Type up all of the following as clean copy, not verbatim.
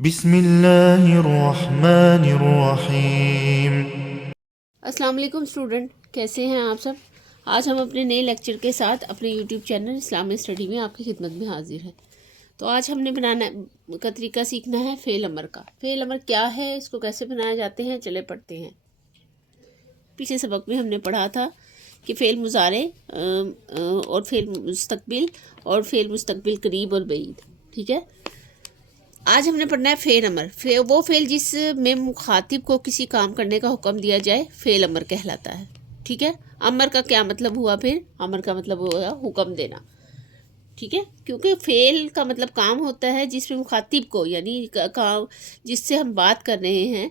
बिस्मिल्लाहिर्रहमानिर्रहीम। अस्सलाम वालेकुम स्टूडेंट, कैसे हैं आप सब। आज हम अपने नए लेक्चर के साथ अपने यूट्यूब चैनल इस्लामिक स्टडी में आपकी खिदमत में हाजिर हैं। तो आज हमने बनाना का तरीका सीखना है फ़ेल अमर का। फ़ेल अमर क्या है, इसको कैसे बनाए जाते हैं, चले पढ़ते हैं। पिछले सबक में हमने पढ़ा था कि फ़ेल मुजारे और फ़ेल मुस्तकबिल और फ़ेल मुस्तकबिल करीब और बईद। ठीक है, आज हमने पढ़ना है फ़ेल अमर। वो फ़ेल जिसमें मुखातिब को किसी काम करने का हुक्म दिया जाए फ़ेल अमर कहलाता है। ठीक है, अमर का क्या मतलब हुआ, फिर अमर का मतलब हुआ हुक्म देना। ठीक है, क्योंकि फ़ेल का मतलब काम होता है जिसमें मुखातिब को यानी काम जिससे हम बात कर रहे हैं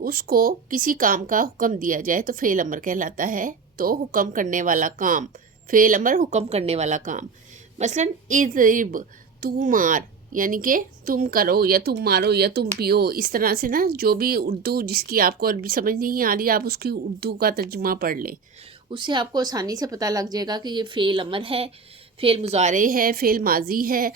उसको किसी काम का हुक्म दिया जाए तो फ़ेल अमर कहलाता है। तो हुक्म करने वाला काम, फ़ेल अमर हुक्म करने वाला काम। मसलन इज़रिब, तू मार, यानी कि तुम करो या तुम मारो या तुम पियो। इस तरह से ना, जो भी उर्दू जिसकी आपको अरबी समझ नहीं आ रही, आप उसकी उर्दू का तर्जुमा पढ़ लें, उससे आपको आसानी से पता लग जाएगा कि ये फ़ेल अमर है, फ़ेल मुजारे है, फ़ेल माजी है,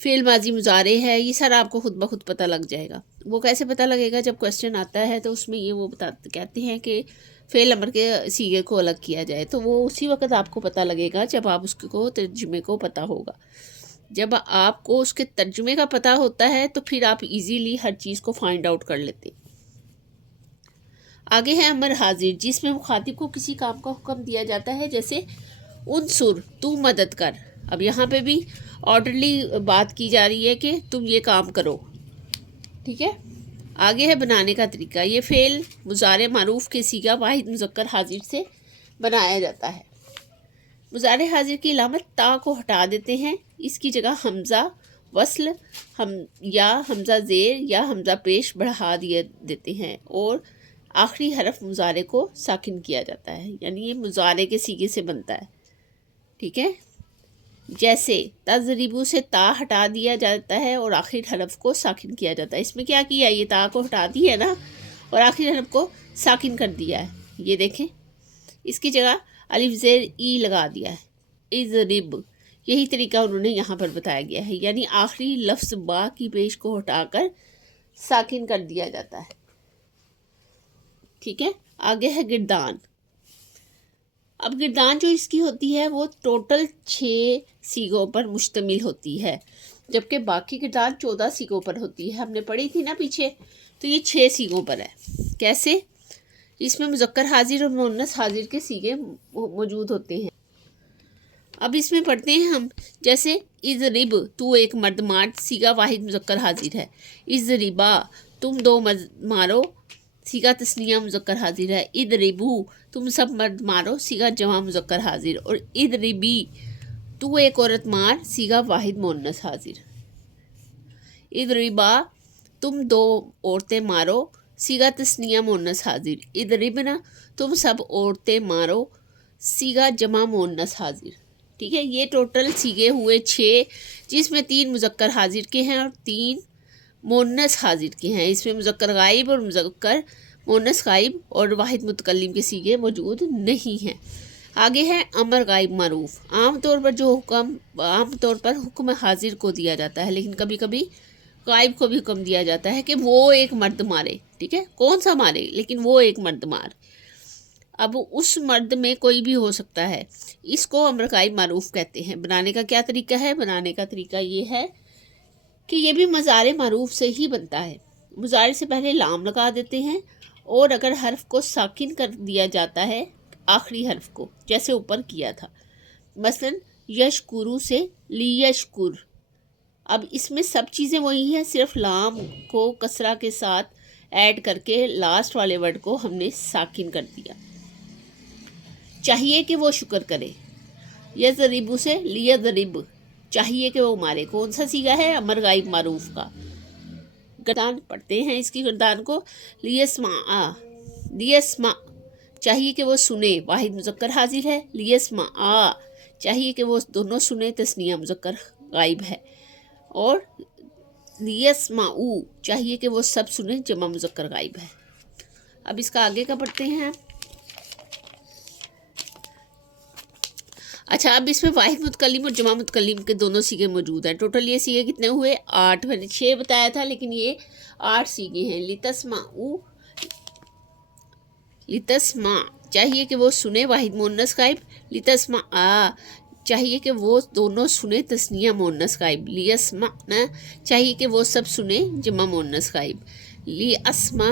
फ़ेल माजी मुजारे है। ये सारा आपको खुद ब खुद पता लग जाएगा। वो कैसे पता लगेगा, जब क्वेश्चन आता है तो उसमें ये वो कहते हैं कि फ़ेल अमर के सीगे को अलग किया जाए, तो वो उसी वक्त आपको पता लगेगा जब आप उसको तर्जुमे को पता होगा। जब आपको उसके तर्जुमे का पता होता है तो फिर आप इजीली हर चीज़ को फाइंड आउट कर लेते हैं। आगे है अमर हाजिर, जिसमें मुखातिब को किसी काम का हुक्म दिया जाता है, जैसे उनसुर, तू मदद कर। अब यहाँ पे भी ऑर्डरली बात की जा रही है कि तुम ये काम करो। ठीक है, आगे है बनाने का तरीका। ये फ़ेल मुजारे मारूफ के सीगा वाहिद मुज़क्कर हाजिर से बनाया जाता है। मुजारे हाजिर की अलामत ता को हटा देते हैं, इसकी जगह हमज़ा वस्ल हम या हमज़ा ज़ेर या हमज़ा पेश बढ़ा दिए देते हैं और आखिरी हरफ मुजारे को साकिन किया जाता है, यानी ये मुजारे के सीगे से बनता है। ठीक है, जैसे तजरीबू से ता हटा दिया जाता है और आखिर हरफ को साकिन किया जाता है। इसमें क्या किया, ये ता को हटा दिया है ना और आखिर हरफ को साकिन कर दिया है। ये देखें, इसकी जगह अलिफ ज़ेर ई लगा दिया है, इज़रिब। यही तरीका उन्होंने यहाँ पर बताया गया है, यानी आखिरी लफ्ज़ बा की पेश को हटाकर साकिन कर दिया जाता है। ठीक है, आगे है गिरदान। अब गिरदान जो इसकी होती है वो टोटल 6 सीगों पर मुश्तमिल होती है, जबकि बाकी गिरदान 14 सीगों पर होती है। हमने पढ़ी थी ना पीछे, तो ये 6 सीगों पर है। कैसे, इसमें मुज़क्कर हाजिर और मुअन्नस हाजिर के सीगे मौजूद होते हैं। अब इसमें पढ़ते हैं हम, जैसे इज़रिब, तू एक मर्द मार, सीगा वाहिद मुज़क्कर हाजिर है। इज़रिबा, तुम दो मर्द मारो, सीगा तस्निया मुज़क्कर हाजिर है। इदरिबू, तुम सब मर्द मारो, सीगा जमा मुज़क्कर हाजिर। और इदरिबी, तू एक औरत मार, सीगा वाहिद मुअन्नस हाजिर। इदरिबा, तुम दो औरतें मारो, सीगा तस्निया मुअन्नस हाजिर। इदरिबना, तुम सब औरतें मारो, सीगा जमा मुअन्नस हाजिर। ठीक है, ये टोटल सीगे हुए 6, जिसमें 3 मुज़क्कर हाजिर के हैं और 3 मुअन्नस हाजिर के हैं। इसमें मुज़क्कर गाइब और मुज़क्कर मुअन्नस गाइब और वाहिद मुतकल्लिम के सीगे मौजूद नहीं हैं। आगे है अमर गाइब मारूफ। आमतौर पर हुक्म हाजिर को दिया जाता है, लेकिन कभी कभी गाइब को भी हुक्म दिया जाता है कि वो एक मर्द मारे। ठीक है, कौन सा मारे, लेकिन वो एक मर्द मार। अब उस मर्द में कोई भी हो सकता है, इसको अमर गाइब मारूफ कहते हैं। बनाने का क्या तरीका है, बनाने का तरीका ये है कि ये भी मज़ारे मारूफ से ही बनता है। मुजारे से पहले लाम लगा देते हैं और अगर हर्फ को साकिन कर दिया जाता है आखिरी हर्फ को, जैसे ऊपर किया था, मसलन यशकुरु से लियशकुर। अब इसमें सब चीज़ें वही हैं, सिर्फ लाम को कसरा के साथ ऐड करके लास्ट वाले वर्ड को हमने साकिन कर दिया। चाहिए कि वो शुक्र करे, यज़रिबु से लियज़रिब, चाहिए कि वो मारे। कौन सा सीगा है, अमर गाइब मारूफ का। गर्दान पढ़ते हैं इसकी गर्दान को, लियस्मा, लियस्मा, चाहिए कि वो सुने, वाहिद मुज़क्कर हाजिर है। लियस्मा, चाहिए कि वो दोनों सुने, तस्निया मुज़क्कर गाइब है। और लियस्माऊ, चाहिए कि वो सब सुने, जमा मुज़क्कर गाइब है। अब इसका आगे का पढ़ते हैं। अच्छा, अब इसमें वाहिद मुतकल्लिम और जमा मुतकल्लिम के दोनों सीगे मौजूद हैं। टोटल ये सीगे कितने हुए? 8। मैंने 6 बताया था, लेकिन ये 8 सीगे हैं। लितस्माउ, लितस्मा चाहिए कि वो सुने वाहिद मुन्नस गायब। लितस्मा चाहिए कि वो दोनों सुने तस्निया मुन्नस गायब। लियस्मा ना चाहिए कि वो सब सुने जमा मुन्नस गायब। लियस्मा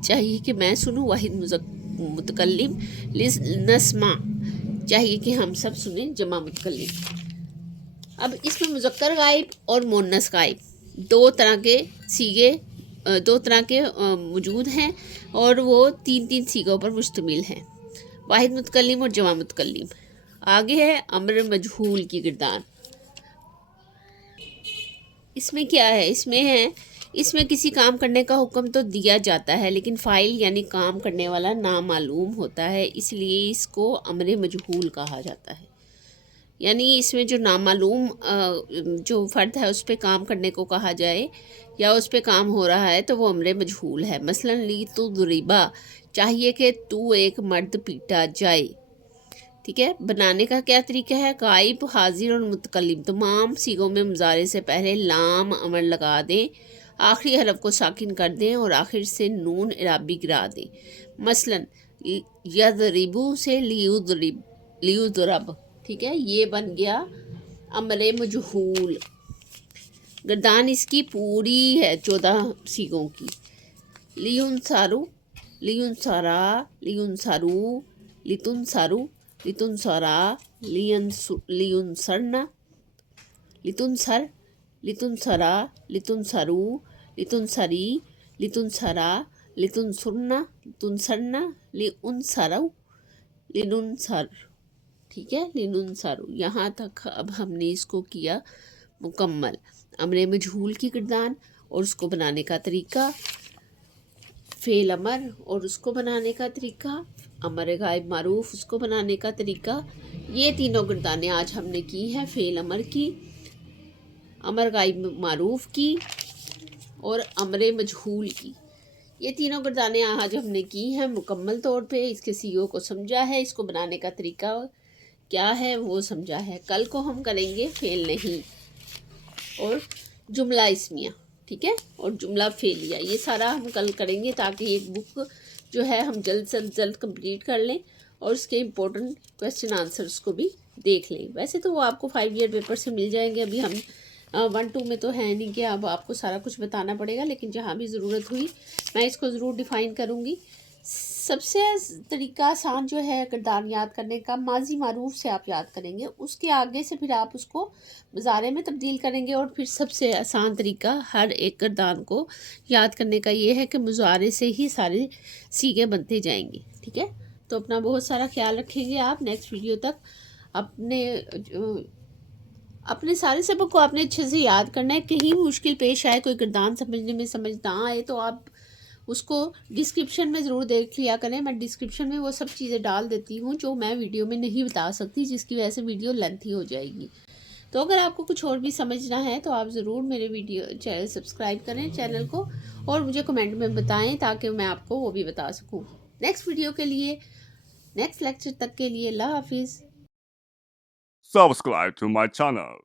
चाहिए कि मैं सुनूं वाहिद मुतकल्लिम। लिनस्मा चाहिए कि हम सब सुने जमा मुतकल्लिम। अब इसमें मुज़क्कर गायब और मुन्नस गायब दो तरह के सीगे मौजूद हैं और वो 3 सीगों पर मुश्तमिल हैं। वाहिद मुतकल्लिम और जमा मुतकल्लिम। आगे है अम्र मजहूल की गिरदान। इसमें क्या है? इसमें किसी काम करने का हुक्म तो दिया जाता है, लेकिन फ़ाइल यानी काम करने वाला नामालूम होता है, इसलिए इसको अम्र मजहूल कहा जाता है। यानी इसमें जो नामालूम जो फ़र्द है उस पर काम करने को कहा जाए या उस पर काम हो रहा है तो वो अम्र मजहूल है। मसलन ली तो दुरिबा चाहिए कि तू एक मर्द पीटा जाए। ठीक है। बनाने का क्या तरीका है? गायब, हाजिर और मुतकल्लिम तमाम सीगों में मुजारे से पहले लाम अमर लगा दें, आखिरी हरफ को साकिन कर दें और आखिर से नून इराबी गिरा दें। मसलन यदरिबू से लियुदरब। ठीक है, ये बन गया अमरे मजहूल। गर्दान इसकी पूरी है 14 सीगों की। लियुन सारू, लियुन सारा, लियुन सारू, लितुन सारू, लितुन सारा, लियुन सरना, लितुन सर, लितुन सरा, लितुन सरू, लितुन सरी, लितुन सरा, लितुन सुरना, लितुन सरना, लिउन सरऊ, लिनुन सर। ठीक है, लिनुन सारू। यहाँ तक अब हमने इसको किया मुकम्मल। अमरे मजहूल की गिरदान और उसको बनाने का तरीका, फ़ेल अमर और उसको बनाने का तरीका, अमर गायब मारूफ उसको बनाने का तरीका, ये तीनों गिरदानें आज हमने की हैं। फ़ेल अमर की, अमर गायब मारूफ की और अमरे मजहूल की। ये तीनों गिरदानें आज हमने की हैं मुकम्मल तौर पे। इसके सीओ को समझा है, इसको बनाने का तरीका क्या है वो समझा है। कल को हम करेंगे फ़ेल नहीं और जुमला इसमिया। ठीक है, और जुमला फ़ेलिया। ये सारा हम कल करेंगे ताकि एक बुक जो है हम जल्द से जल्द कंप्लीट कर लें और उसके इम्पोर्टेंट क्वेश्चन आंसर्स को भी देख लें। वैसे तो वो आपको 5 ईयर पेपर से मिल जाएंगे। अभी हम 1-2 में तो है नहीं कि अब आपको सारा कुछ बताना पड़ेगा, लेकिन जहाँ भी ज़रूरत हुई मैं इसको ज़रूर डिफ़ाइन करूँगी। सबसे तरीका आसान जो है किरदार याद करने का, माजी मारूफ से आप याद करेंगे, उसके आगे से फिर आप उसको मुज़ारे में तब्दील करेंगे और फिर सबसे आसान तरीका हर एक किरदार को याद करने का ये है कि मुज़ारे से ही सारे सीगे बनते जाएंगे। ठीक है, तो अपना बहुत सारा ख्याल रखेंगे आप। नेक्स्ट वीडियो तक अपने सारे सबक को आपने अच्छे से याद करना है। कहीं मुश्किल पेश आए, कोई किरदार समझने में समझ ना आए तो आप उसको डिस्क्रिप्शन में ज़रूर देख लिया करें। मैं डिस्क्रिप्शन में वो सब चीज़ें डाल देती हूँ जो मैं वीडियो में नहीं बता सकती, जिसकी वजह से वीडियो लेंथी हो जाएगी। तो अगर आपको कुछ और भी समझना है तो आप ज़रूर मेरे वीडियो चैनल सब्सक्राइब करें चैनल को और मुझे कमेंट में बताएं ताकि मैं आपको वो भी बता सकूँ। नेक्स्ट वीडियो के लिए, नेक्स्ट लेक्चर तक के लिए अल्लाह हाफिज़। Subscribe to my channel.